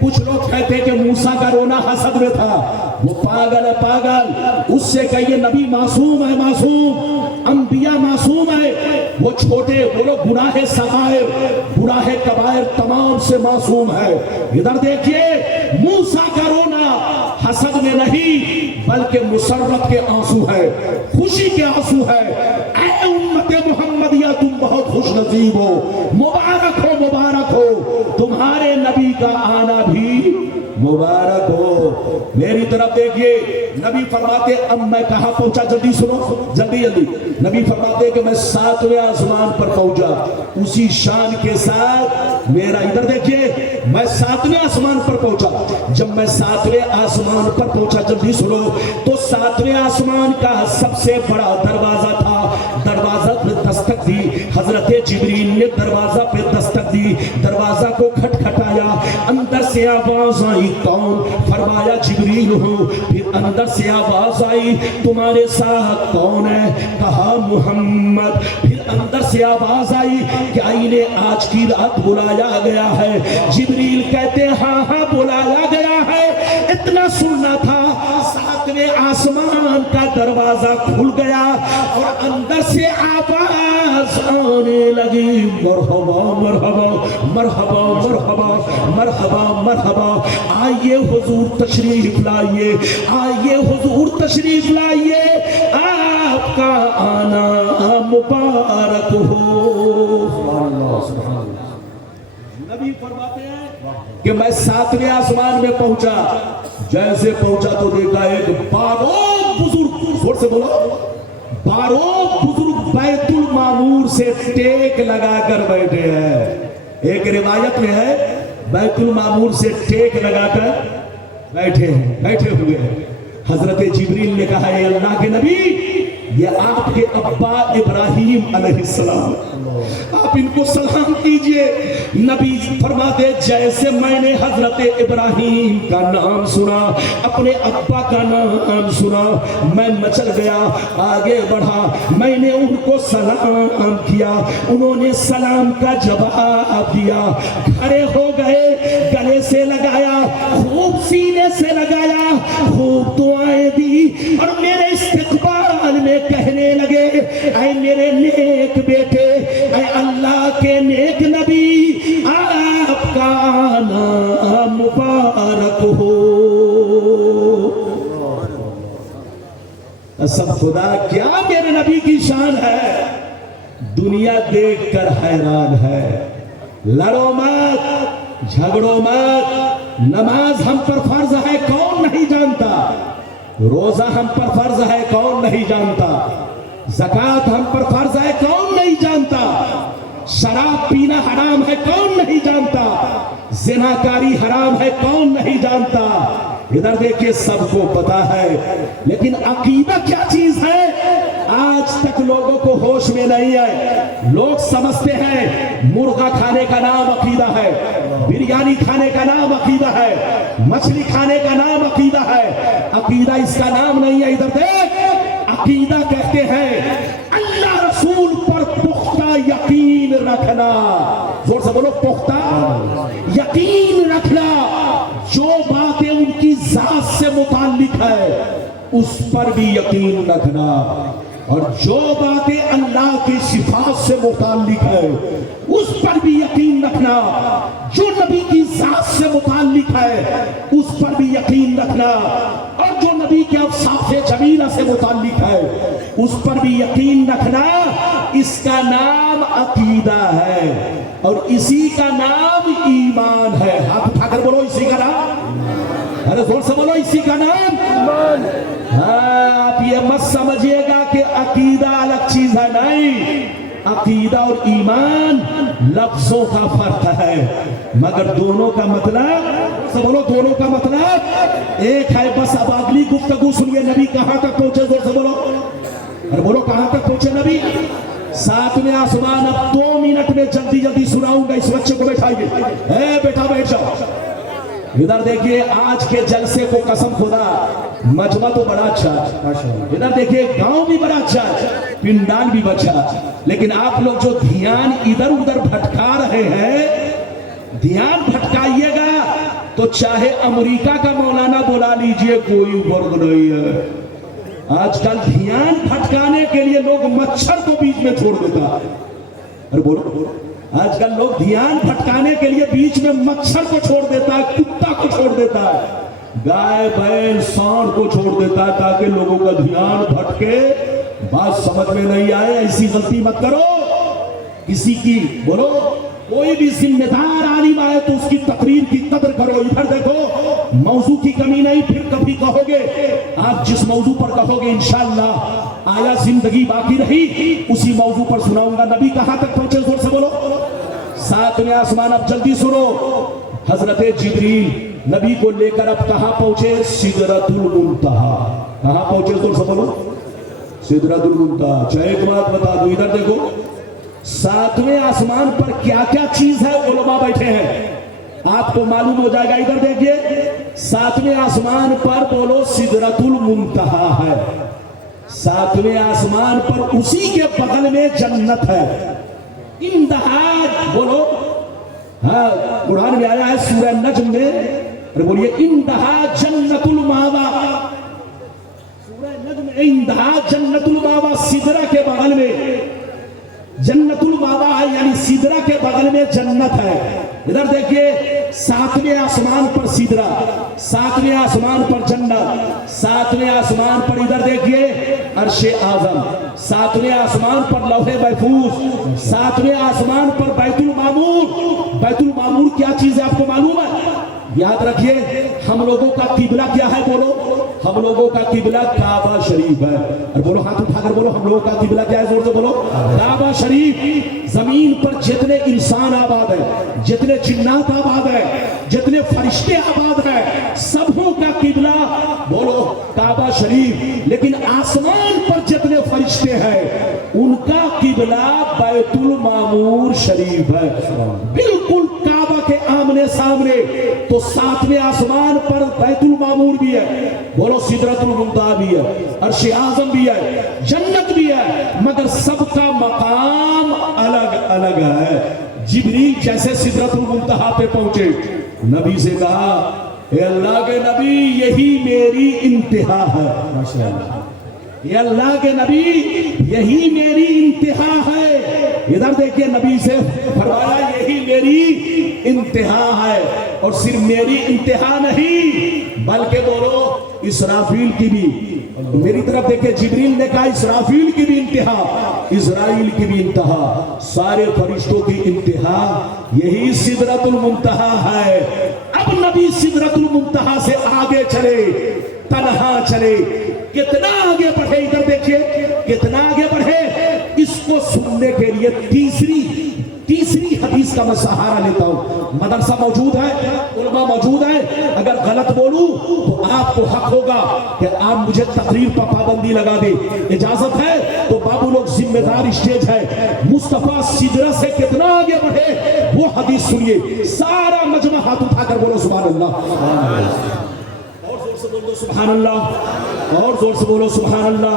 کچھ لوگ کہتے ہیں کہ موسیٰ کا رونا حسد میں تھا، وہ پاگل ہے پاگل، اس سے کہیے نبی معصوم ہے، معصوم، انبیاء معصوم ہے، وہ چھوٹے بولو گناہ صغائر گناہ کبائر تمام سے معصوم ہے۔ ادھر دیکھیے موسیٰ کا رونا حسد میں نہیں بلکہ مسرت کے آنسو ہے، خوشی کے آنسو ہے۔ اے امت محمدیہ تم بہت خوش نصیب ہو، مبارک ہو، مبارک ہو، تمہارے نبی کا آنا بھی مبارک ہو۔ میری طرف دیکھیے، نبی فرماتے اب میں کہاں پہنچا، جلدی سنو، جلدی جلدی۔ نبی فرماتے کہ میں 7ویں آسمان پر پہنچا، اسی شان کے ساتھ میرا، ادھر دیکھیے، میں 7ویں آسمان پر پہنچا۔ جب میں 7ویں آسمان پر پہنچا، جلدی سنو، تو 7ویں آسمان کا سب سے بڑا دروازہ تھا، دروازہ پہ دستک دی، حضرت جبریل نے دروازہ پہ دستک دی، دروازہ کو کھٹکھٹایا، اندر سے آواز آئی، کون؟ فرمایا جبریل ہوں۔ پھر اندر سے آواز آئی، تمہارے ساتھ کون ہے؟ کہا محمد۔ پھر اندر سے آواز آئی کہ انہیں آج کی رات بلایا گیا ہے؟ جبریل کہتے ہاں ہاں بلایا گیا ہے۔ اتنا سننا تھا، 7ویں آسمان کا دروازہ کھل گیا اور اندر سے آواز آنے لگی، مرحبا مرحبا مرحبا مرحبا مرحبا مرحبا، آئیے حضور تشریف لائیے، آئیے حضور تشریف لائیے، آپ کا آنا مبارک ہو۔ نبی فرماتے ہیں کہ میں 7ویں آسمان میں پہنچا، جیسے پہنچا تو دیکھا ایک باروں بزرگ، زور سے بولو، باروں بزرگ بیت المعمور سے ٹیک لگا کر بیٹھے ہیں۔ ایک روایت میں ہے بیت المعمور سے ٹیک لگا کر بیٹھے ہیں، بیٹھے ہوئے ہیں۔ حضرت جبریل نے کہا اے اللہ کے نبی، یہ آپ کے ابا ابراہیم علیہ السلام، آپ ان کو سلام کیجئے۔ نبی فرماتے جیسے میں نے حضرت ابراہیم کا نام سنا، اپنے ابا کا نام سنا، میں مچل گیا، آگے بڑھا، میں نے ان کو سلام کیا، انہوں نے سلام کا جواب دیا، کھڑے ہو گئے، گلے سے لگایا، خوب سینے سے لگایا، خوب دعائیں دی، اور میرے استقبال میں کہنے لگے اے میرے نیک بیٹے، اے اللہ کے نیک نبی، آپ کا آنا مبارک ہو۔ قسم خدا کیا میرے نبی کی شان ہے، دنیا دیکھ کر حیران ہے۔ لڑو مت، جھگڑو مت، نماز ہم پر فرض ہے کون نہیں جانتا، روزہ ہم پر فرض ہے کون نہیں جانتا، زکوٰۃ ہم پر فرض ہے کون نہیں جانتا، شراب پینا حرام ہے کون نہیں جانتا، زناکاری حرام ہے کون نہیں جانتا۔ ادھر دیکھیں سب کو پتا ہے، لیکن عقیدہ کیا چیز ہے آج تک لوگوں کو ہوش میں نہیں ہے۔ لوگ سمجھتے ہیں مرغا کھانے کا نام عقیدہ ہے، بریانی کھانے کا نام عقیدہ ہے، مچھلی کھانے کا نام عقیدہ ہے۔ عقیدہ اس کا نام نہیں ہے۔ ادھر دیکھ، عقیدہ کہتے ہیں اللہ رسول پر پختہ یقین رکھنا، زور سے بولو، پختہ یقین رکھنا، جو باتیں ان کی ذات سے متعلق ہے اس پر بھی یقین رکھنا، اور جو باتیں اللہ کی صفات سے متعلق ہے اس پر بھی یقین رکھنا، جو نبی کی ذات سے متعلق ہے اس پر بھی یقین رکھنا، اور جو نبی کے اوصاف جمیلہ سے متعلق ہے اس پر بھی یقین رکھنا۔ اس کا نام عقیدہ ہے اور اسی کا نام ایمان ہے۔ ہاتھ اٹھا کر بولو اسی کا نام، ارے زور سے بولو اسی کا نام ایمان۔ ہاں، آپ یہ مت سمجھیے گا کہ عقیدہ الگ چیز ہے، نہیں، عقیدہ اور ایمان لفظوں کا فرق ہے، مگر دونوں کا مطلب، سب بولو، دونوں کا مطلب ایک ہے۔ بس اب اگلی گفتگو سنیے، نبی کہاں تک پہنچے، زور سے بولو، ارے بولو کہاں تک پہنچے نبی؟ 7ویں آسمان۔ اب 2 منٹ میں جلدی جلدی سناؤں گا، اس بچے کو بیٹھائیے، اے بیٹا بیٹھ جاؤ۔ ادھر دیکھیے آج کے جلسے کو قسم خدا، مجمع تو بڑا اچھا ہے، ادھر دیکھیے گاؤں بھی بڑا اچھا ہے، پنڈال بھی بچا، لیکن آپ لوگ جو دھیان ادھر ادھر بھٹکا رہے ہیں، دھیان بھٹکائیے گا تو چاہے امریکہ کا مولانا بلا لیجئے کوئی فرق نہیں ہے۔ آج کل دھیان بھٹکانے کے لیے لوگ مچھر کو بیچ میں چھوڑ دیتا ہے۔ ارے بولو، آج کل لوگ دھیان بھٹکانے کے لیے بیچ میں مچھر کو چھوڑ دیتا ہے، کتا کو چھوڑ دیتا ہے، گائے بیل سانڈ کو چھوڑ دیتا ہے تاکہ لوگوں کا دھیان بھٹکے، بات سمجھ میں نہیں آئے۔ ایسی غلطی مت کرو کسی کی، بولو کوئی بھی ذمہ دار عالم آئے تو اس کی تقریر کی قدر کرو۔ ادھر دیکھو، موضوع کی کمی نہیں، پھر کبھی کہو گے آپ جس موضوع پر کہو گے انشاءاللہ آیا زندگی باقی رہی اسی موضوع پر سناؤں گا۔ نبی کہاں تک پہنچے زور سے بولو؟ ساتویں آسمان۔ اب جلدی سنو، حضرت جبریل نبی کو لے کر اب کہاں پہنچے؟ سدرۃ المنتہا۔ کہاں پہنچے زور سے بولو؟ سدرۃ المنتہا۔ چاہے ایک بات بتا دوں، ادھر دیکھو ساتویں آسمان پر کیا کیا چیز ہے، علماء بیٹھے ہیں آپ کو معلوم ہو جائے گا۔ ادھر دیکھیے، ساتویں آسمان پر بولو سدرۃ المنتہا ہے، ساتویں آسمان پر اسی کے بغل میں جنت ہے۔ انتہا بولو، ہاں قرآن میں آیا ہے سورہ نجم میں، بولیے انتہا جنت الماوا، سورہ نجم میں انتہا جنت الماوا، سدرہ کے بغل میں جنت الماوا ہے، یعنی سدرہ کے بغل میں جنت ہے۔ ادھر دیکھیے، ساتویں آسمان پر سدرہ، ساتویں آسمان پر جنت، ساتویں آسمان پر ادھر دیکھیے عرش اعظم، ساتویں آسمان پر لوح محفوظ، ساتویں آسمان پر بیت المعمور۔ بیت المعمور کیا چیز ہے آپ کو معلوم ہے؟ یاد رکھیے، ہم لوگوں کا قبلہ کیا ہے؟ بولو، ہم لوگوں کا قبلہ کعبہ شریف ہے۔ اور بولو، ہاتھ اٹھا کر بولو، ہم لوگوں کا قبلہ کیا ہے؟ زور سے بولو، کعبہ شریف۔ زمین پر جتنے انسان آباد ہیں، جتنے جنات آباد ہیں، جتنے فرشتے آباد ہیں، سبوں کا قبلہ بولو کعبہ شریف۔ لیکن آسمان پر جتنے فرشتے ہیں ان کا قبلہ بیت المعمور شریف ہے، بالکل کعبہ کے آمنے سامنے۔ تو ساتویں آسمان پر بیت المعمور بھی ہے، بولو سدرۃ المنتہا بھی ہے، عرش اعظم بھی ہے، جنت بھی ہے، مگر سب کا مقام الگ الگ ہے۔ جبریل جیسے سدرۃ المنتہا پہ پہنچے، نبی سے کہا اے اللہ کے نبی یہی میری انتہا ہے، یہ اللہ کے نبی یہی میری انتہا ہے۔ ادھر دیکھیے، نبی سے فرمایا یہی میری انتہا ہے، اور صرف میری انتہا نہیں بلکہ بولو اسرافیل کی بھی۔ میری طرف دیکھیں، جبریل نے کہا اسرافیل کی بھی انتہا، اسرائیل کی بھی انتہا، سارے فرشتوں کی انتہا یہی سدرۃ المنتہا ہے۔ اب نبی سدرۃ المنتہا سے آگے چلے، تنہا چلے، کتنا آگے بڑھے، ادھر دیکھیے کتنا آگے بڑھے۔ اس کو سننے کے لیے تیسری حدیث کا میں سہارا لیتا ہوں۔ مدرسہ موجود ہے، علماء موجود ہیں، اگر غلط بولوں تو آپ کو حق ہوگا کہ آپ مجھے تقریر پر پابندی لگا دیں۔ اجازت ہے تو بابو لوگ ذمہ دار اسٹیج ہے، مصطفیٰ سدرہ سے کتنا آگے بڑھے وہ حدیث سنیے۔ سارا مجمع ہاتھ اٹھا کر بولو سبحان اللہ، اور زور سے بولو سبحان اللہ، اور زور سے بولو سبحان اللہ۔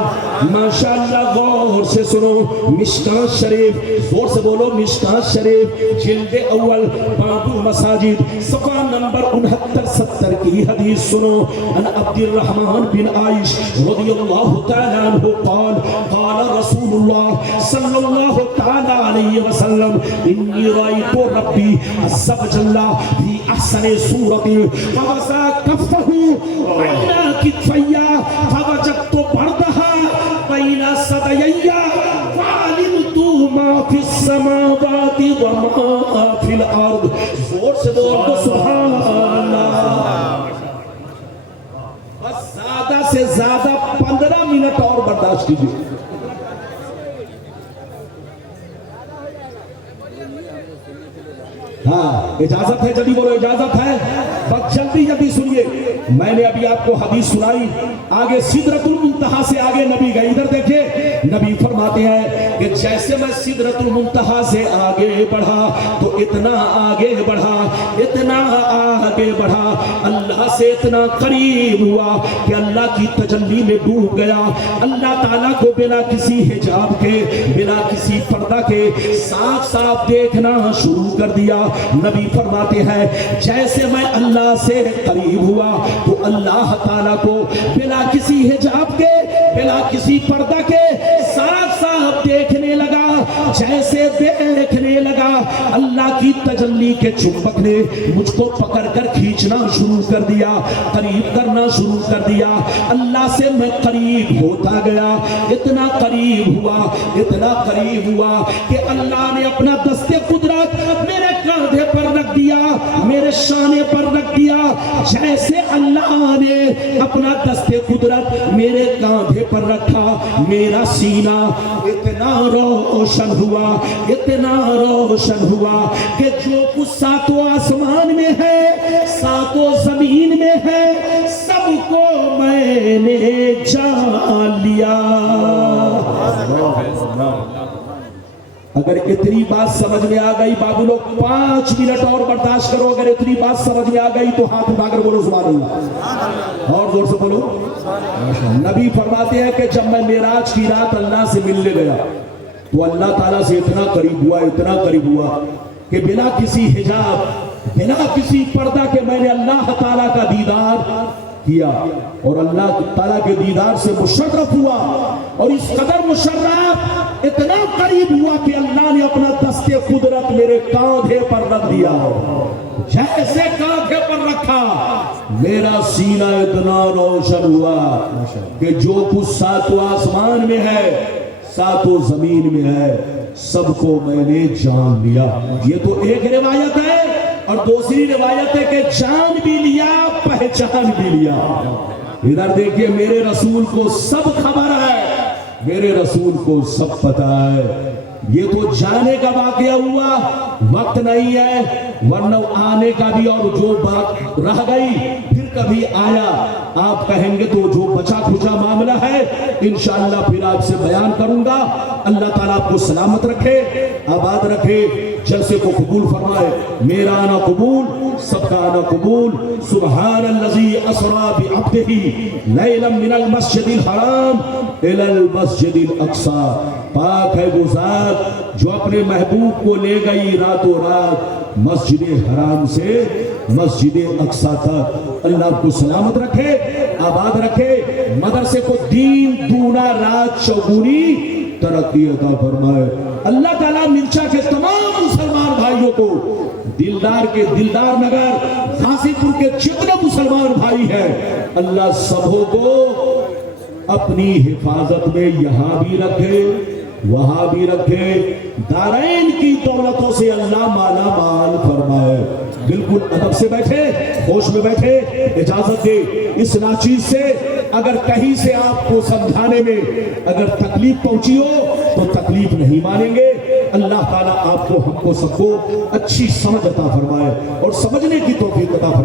ماشاءاللہ، غور سے سنو، مشکاۃ شریف، زور سے بولو مشکاۃ شریف، جلد اول، باب المساجد، صفحہ نمبر 69-70 کی حدیث سنو۔ ان عبد الرحمن بن عائش رضی اللہ تعالی عنہ قال قال رسول اللہ صلی اللہ تعالی علیہ وسلم انی رأیت ربی عز وجل فی احسن صورت فوضع کفہ علی کتفیہ فوجدت بردها بین صدیی فعلمت ما فی السماوات وما فی الارض۔ زور سے بولو سبحان اللہ۔ بس زیادہ سے زیادہ 15 منٹ اور برداشت کیجیے۔ ہاں اجازت ہے، جلدی بولو اجازت ہے، بس جلدی جلدی سنیے۔ میں نے ابھی آپ کو حدیث سنائی، آگے سدرۃ المنتہا سے آگے نبی گئے۔ ادھر دیکھیے، نبی فرماتے ہیں کہ جیسے میں سدرۃ المنتہا سے آگے بڑھا تو اتنا آگے بڑھا، اتنا آگے بڑھا، اللہ سے اتنا قریب ہوا کہ اللہ کی تجلی میں ڈوب گیا۔ اللہ تعالیٰ کو بنا کسی حجاب کے، بنا کسی پردہ کے صاف صاف دیکھنا شروع کر دیا۔ نبی فرماتے ہیں جیسے میں اللہ اللہ سے قریب ہوا تو اللہ تعالیٰ کو بلا کسی حجاب کے بلا کسی پردہ کے صاف صاف دیکھنے لگا، جیسے دیکھنے لگا اللہ کی تجلی کے چمبک نے مجھ کو پکڑ کر کھینچنا شروع کر دیا، قریب کرنا شروع کر دیا، اللہ سے میں قریب ہوتا گیا، اتنا قریب ہوا کہ اللہ نے اپنا دست قدرت میرے کاندھے پر رکھ دیا، میرے شانے پر رکھ دیا، جیسے اللہ نے اپنا دست قدرت میرے کاندھے پر رکھا، میرا سینہ اتنا روشن ہوا کہ جو کچھ ساتوں آسمان میں ہے ساتوں زمین میں ہے سب کو میں نے جان لیا۔ اگر اتنی بات سمجھ میں آ گئی بابو لوگ 5 منٹ اور برداشت کرو، اگر اتنی بات سمجھ میں آ گئی تو ہاتھ اٹھا کر بولو سبحان اللہ، اور زور سے بولو۔ نبی فرماتے ہیں کہ جب میں معراج کی رات اللہ سے ملنے گیا تو اللہ تعالیٰ سے اتنا قریب ہوا کہ بلا کسی حجاب بلا کسی پردہ کے میں نے اللہ تعالیٰ کا دیدار کیا، اور اللہ تعالیٰ کے دیدار سے مشرف ہوا، اور اس قدر مشرف اتنا قریب ہوا کہ اللہ نے اپنا دست قدرت میرے کاندھے پر رکھ دیا، جیسے کاندھے پر رکھا میرا سینہ اتنا روشن ہوا کہ جو کچھ ساتوں آسمان میں ہے ساتوں زمین میں ہے سب کو میں نے جان لیا۔ یہ تو ایک روایت ہے، اور دوسری روایت ہے کہ جان بھی لیا پہچان بھی لیا۔ ادھر دیکھیے میرے رسول کو سب خبر ہے، میرے رسول کو سب پتہ ہے، یہ تو جانے کا واقعہ ہوا، وقت نہیں ہے، ورنہ آنے کا بھی، اور جو بات رہ گئی پھر کبھی آیا آپ کہیں گے تو جو بچا کھچا معاملہ ہے انشاءاللہ پھر آپ سے بیان کروں گا۔ اللہ تعالیٰ آپ کو سلامت رکھے، آباد رکھے، جلسے کو قبول فرمائے، میرا آنا قبول، سب کا آنا قبول۔ سبحان الذی اسریٰ بعبدہ لیلا من المسجد الحرام الی المسجد الاقصی، پاک ہے وہ ذات جو اپنے محبوب کو لے گئی راتوں رات مسجد حرام سے مسجد اقصی تک۔ اللہ آپ کو سلامت رکھے، آباد رکھے، مدرسے کو دین دونا رات چوگنی ترقی عطا فرمائے۔ اللہ تعالیٰ مرچا کے تمام مسلمان بھائیوں کو، دلدار کے دلدار نگر، غازی پور کے جتنے مسلمان بھائی ہیں، اللہ سبوں کو اپنی حفاظت میں یہاں بھی رکھے وہاں بھی رکھے، دارین کی دولتوں سے اللہ مالا مال فرمائے۔ بالکل ادب سے بیٹھے، ہوش میں بیٹھے، اجازت دے اس ناچیز سے اگر کہیں سے آپ کو سمجھانے میں اگر تکلیف پہنچی ہو تو تکلیف نہیں مانیں گے۔ اللہ تعالیٰ آپ کو ہم کو سب کو اچھی سمجھ عطا فرمائے اور سمجھنے کی توفیق عطا فرمائے۔